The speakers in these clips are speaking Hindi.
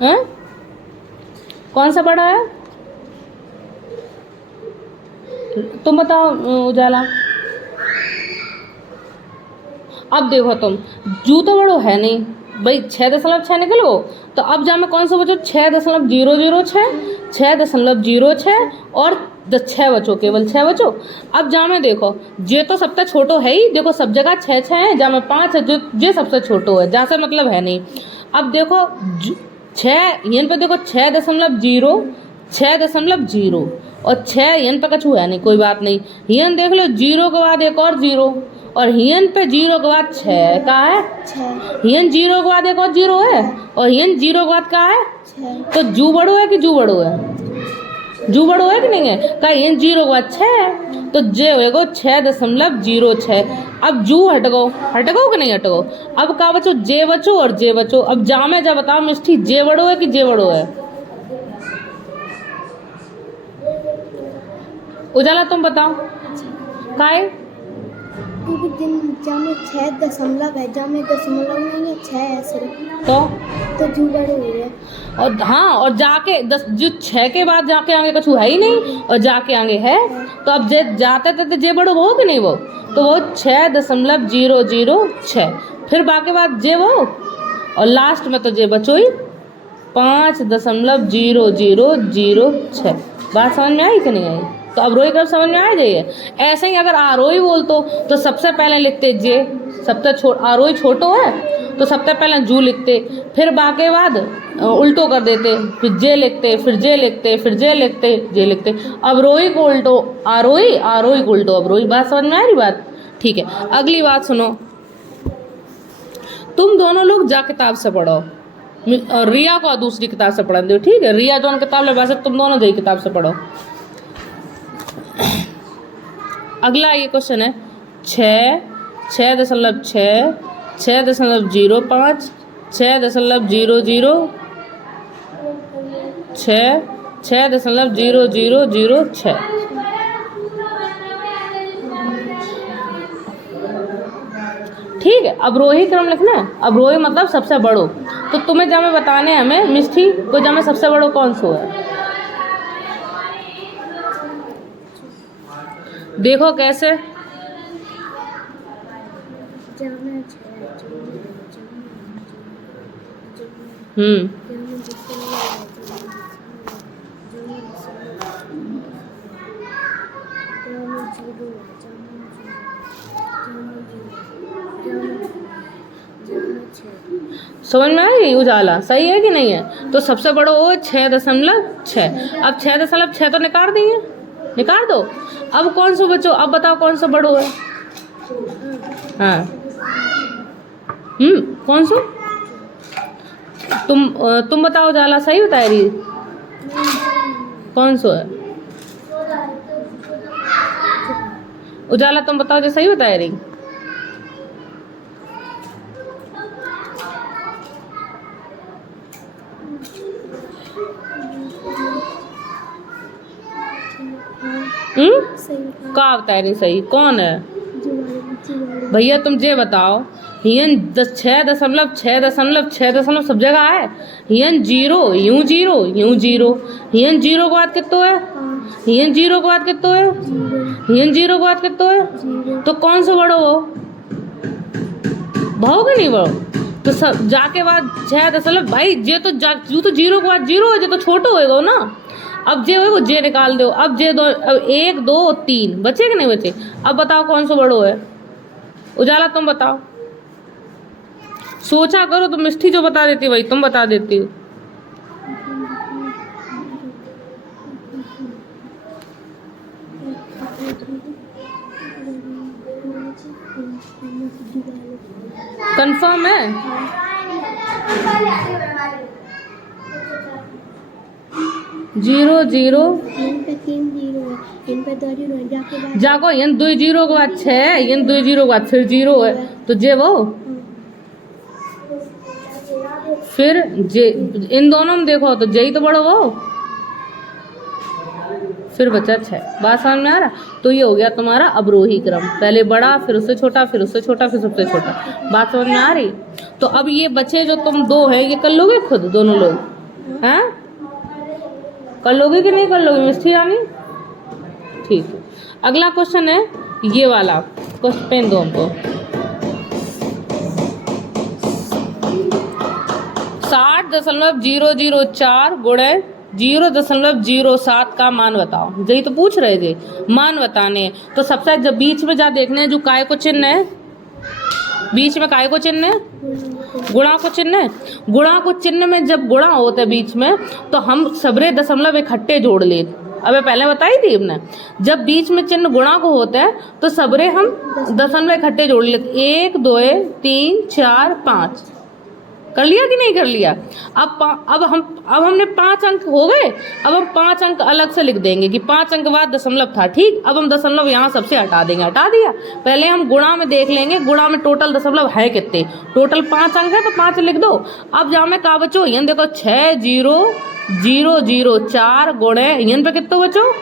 हैं? कौन सा बड़ा है? तुम बताओ उजाला। अब देखो तुम, जू तो बड़ो है नहीं भाई, 6.6 निकलो। तो अब जा में कौन सा बचो? 6.006, 6.06 और 6 बचो, केवल 6 बचो। अब जा में देखो, जे तो सबसे छोटो है ही, देखो सब जगह 6 है, जा में 5 है, जो जे सबसे छोटो है, जा से मतलब है नहीं। अब देखो 6 यहाँ पे देखो 6.0, 6.0 और 6 यहाँ पे कछु है नहीं, कोई बात नहीं। यहाँ देख लो 0 के बाद एक और 0, और हियन पे 0 के बाद 6 का है, हियन 0 के बाद एक और 0 है, और हियन 0 के बाद का है। तो जू बड़ो है कि जू बड़ो है? जू बड़ो है कि नहीं है? का हियन 0 के बाद 6 है, तो जे होएगो 6.06। अब जू हटगो कि नहीं हटगो? अब का बचो? जे बचो और जे बचो। अब जा में जा बताओ मिष्टी, जे बड़ो है कि जे बड़ो है? उजाला तुम बताओ। काय क्योंकि जहाँ में 6 दशमलव है, जहाँ में दशमलव नहीं है, 6 है सिर्फ, तो जू बड़े हो गए। और हाँ, और जाके 10 जो 6 के बाद जाके आगे कुछ है ही नहीं, और जाके आगे है, तो अब जे जाते थे तो जे बड़ो वो कि नहीं वो, तो वो 6.006, फिर बाकी बात जे वो, और लास्ट में तो जे बचो ही 5.00006। बात समझ में आई कि नहीं आई? तो अब रोई कब समझ में आ जाइए। ऐसे ही अगर आरोही बोलतो तो सबसे पहले लिखते जे, सबसे आरोही छोटो है तो सबसे पहले जू लिखते, फिर बाके बाद उल्टो कर देते, फिर जे लिखते, फिर जे लिखते, फिर जे लिखते, जे लिखते। अब रोही को उल्टो आरोही, आरोही को उल्टो अब रोही। बात समझ में आ रही बात? ठीक है, अगली बात सुनो। तुम दोनों लोग जा किताब से पढ़ो, और रिया को दूसरी किताब से पढ़ा दो, ठीक है? रिया जो किताब ले, वैसे तुम दोनों जो किताब से पढ़ो। अगला ये क्वेश्चन है 6, 6.6, 6.05, 6.006, 6.0006। ठीक है, अब रोही क्रम लिखना है। अब रोही मतलब सबसे बड़ो, तो तुम्हें जहाँ में बताने हमें मिष्टी को जहाँ में सबसे बड़ो कौन सा है। देखो कैसे। समझ में आई उजाला? सही है कि नहीं है? तो सबसे बड़ा वो 6.6। अब 6.6 तो निकाल देंगे, निकाल दो। अब कौन सा बच्चों, अब बताओ कौन सा बड़ो है? हाँ, कौन सा? तुम बताओ उजाला, सही बता रही? कौन सा है उजाला? तुम बताओ जो सही बता रही। का बता रही सही? कौन है भैया? तुम जे बताओ। हियन 6.6 सब जगह है। हियन 0, यूं 0, यूं 0। हियन 0 के बाद कितो है? हियन 0 के बाद कितो है? हियन 0 के बाद कितो है? तो कौन सा बड़ो हो? भाव के नहीं बड़ो? तो सब जाके बाद 6 भाई, जे तो जू तो 0 के बाद 0 है, जे तो छोटो होएगा ना। अब जे होएगा जे निकाल दो। अब जे दो, अब 1, 2, 3 बचे कि नहीं बचे? अब बताओ कौन सा बड़ो है? उजाला तुम बताओ, सोचा करो। तो मिष्टी जो बता देती वही तुम बता देती हो। कंफर्म है? जीरो जीरो जाको इन 2 0 के बाद 6, इन 2 0 के बाद फिर 0 है, तो जे वो फिर जे इन दोनों में देखो तो जे ही तो बड़ो वो, फिर बचा 6। बात समझ में आ रहा? तो ये हो गया तुम्हारा अवरोही क्रम, पहले बड़ा, फिर उससे छोटा, फिर उससे छोटा, फिर सबसे छोटा। बात समझ में आ रही? तो अब ये बचे जो तुम 2 हैं, ये कर लोगे खुद दोनों लोग? हैं? कर लोगे कि नहीं कर लोगे मिस्टी रानी? ठीक है, अगला क्वेश्चन है ये वाला क्वेश्चन, पेन दो हमको। 60.004 गुणे 0.07 का मान बताओ। यही तो पूछ रहे थे, मान बताने। तो सबसे जब बीच में जा देखने जो काय को चिन्ह है, बीच में काय को चिन्ह है, गुणा को चिन्ह है। गुणा को चिन्ह में जब गुणा होता है बीच में, तो हम सबरे दशमलव इकट्ठे जोड़ ले। अबे पहले बताई थी हमने, जब बीच में चिन्ह गुणा को होता है तो सबरे हम दशमलव इकट्ठे जोड़ लेते। 1 2 3 4 5 कर लिया कि नहीं कर लिया? अब हमने 5 अंक हो गए। अब हम 5 अंक अलग से लिख देंगे कि 5 अंक बाद दशमलव था। ठीक, अब हम दशमलव यहाँ सबसे हटा देंगे। हटा दिया, पहले हम गुणा में देख लेंगे, गुणा में टोटल दशमलव है कितने। टोटल 5 अंक है तो 5 लिख दो। अब जहाँ में कहा बचो, यहाँ देखो 60,004 गुणे यहाँ पे कितने बचो,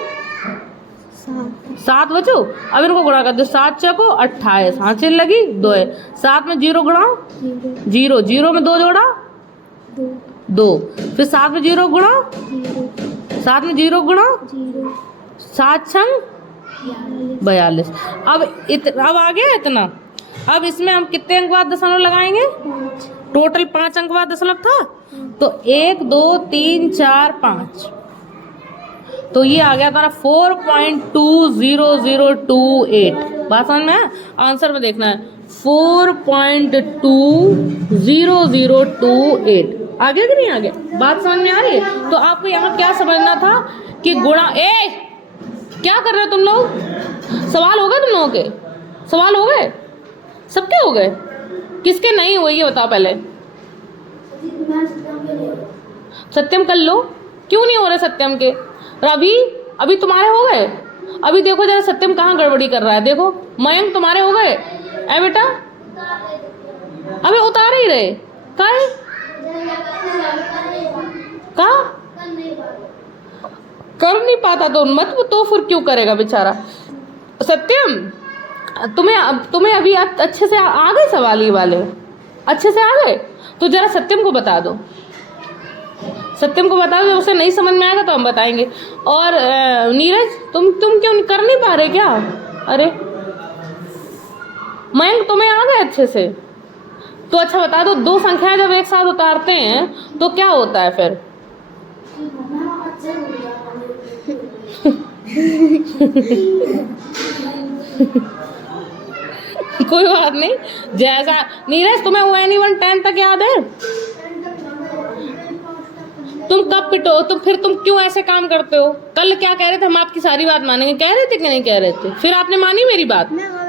7 बचो। अब इनको गुणा कर दो, 7 चौको 28, हाँ चिन्ह लगी 2 है। 7 में 0 गुणा 0, 0 में 2 जोड़ा 2, फिर 7 में 0 गुणा 7 में 0 गुणा 7 छंग 42। अब आ गया इतना। अब इसमें हम कितने अंक बाद दशमलव लगाएंगे? टोटल 5 अंक बाद दशमलव था, तो 1 2 3 4 5, तो ये आ गया हमारा 4.20028। बात समझ में है? आंसर में देखना है 4.20028। आ गया कि नहीं आ गया? बात समझ में आ रही है? तो आपको यहाँ क्या समझना था कि गुणा, क्या कर रहे हो तुम लोग? सवाल हो गए तुम लोगों के? सवाल हो गए? सबके हो गए? किसके नहीं हुए ये बताओ पहले। सत्यम कर लो। क्यों नहीं हो रहे सत्यम के? रवि अभी तुम्हारे हो गए? अभी देखो जरा सत्यम कहाँ गड़बड़ी कर रहा है, देखो। मयंक तुम्हारे हो गए? ऐ बेटा, अबे उतार ही रहे काहे? कहाँ कर नहीं पाता तो मत, तो फिर क्यों करेगा बेचारा। सत्यम तुम्हें अभी अच्छे से आ गए सवाल, ये वाले अच्छे से आ गए? तो जरा सत्यम को बता दो, सत्यम को बता दो, उसे नहीं समझ में आएगा तो हम बताएंगे। और नीरज तुम क्यों कर नहीं पा रहे क्या? अरे मयंक तुम्हें आ गए अच्छे से? तो अच्छा बता दो, 2 संख्याएं जब एक साथ उतारते हैं तो क्या होता है फिर? कोई बात नहीं। जैसा नीरज तुम्हें N1 10 तक याद है? तुम कब पिटो? फिर तुम क्यों ऐसे काम करते हो? कल क्या कह रहे थे? हम आपकी सारी बात मानेंगे, कह रहे थे कि नहीं कह रहे थे? फिर आपने मानी मेरी बात? जिन लोगों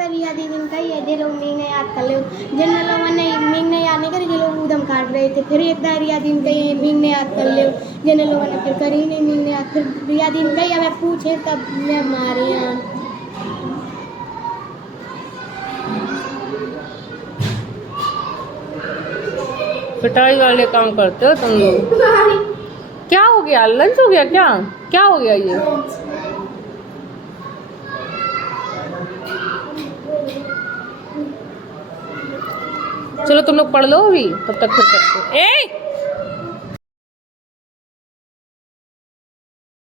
ने मींग ने याद नहीं करी, जो लोग उदम काट रहे थे, फिर एक दार यादीन कही मींग ने याद कर ले, जिन लोगों ने फिर करी नहीं मींग ने याद, फिर यादीन कही हमें पूछे तब मैं मारे यहाँ। पिटाई वाले काम करते हो तुम लोग। क्या हो गया? लंच हो गया क्या? क्या हो गया ये? चलो तुम लोग पढ़ लो अभी, तब तक फिर करते।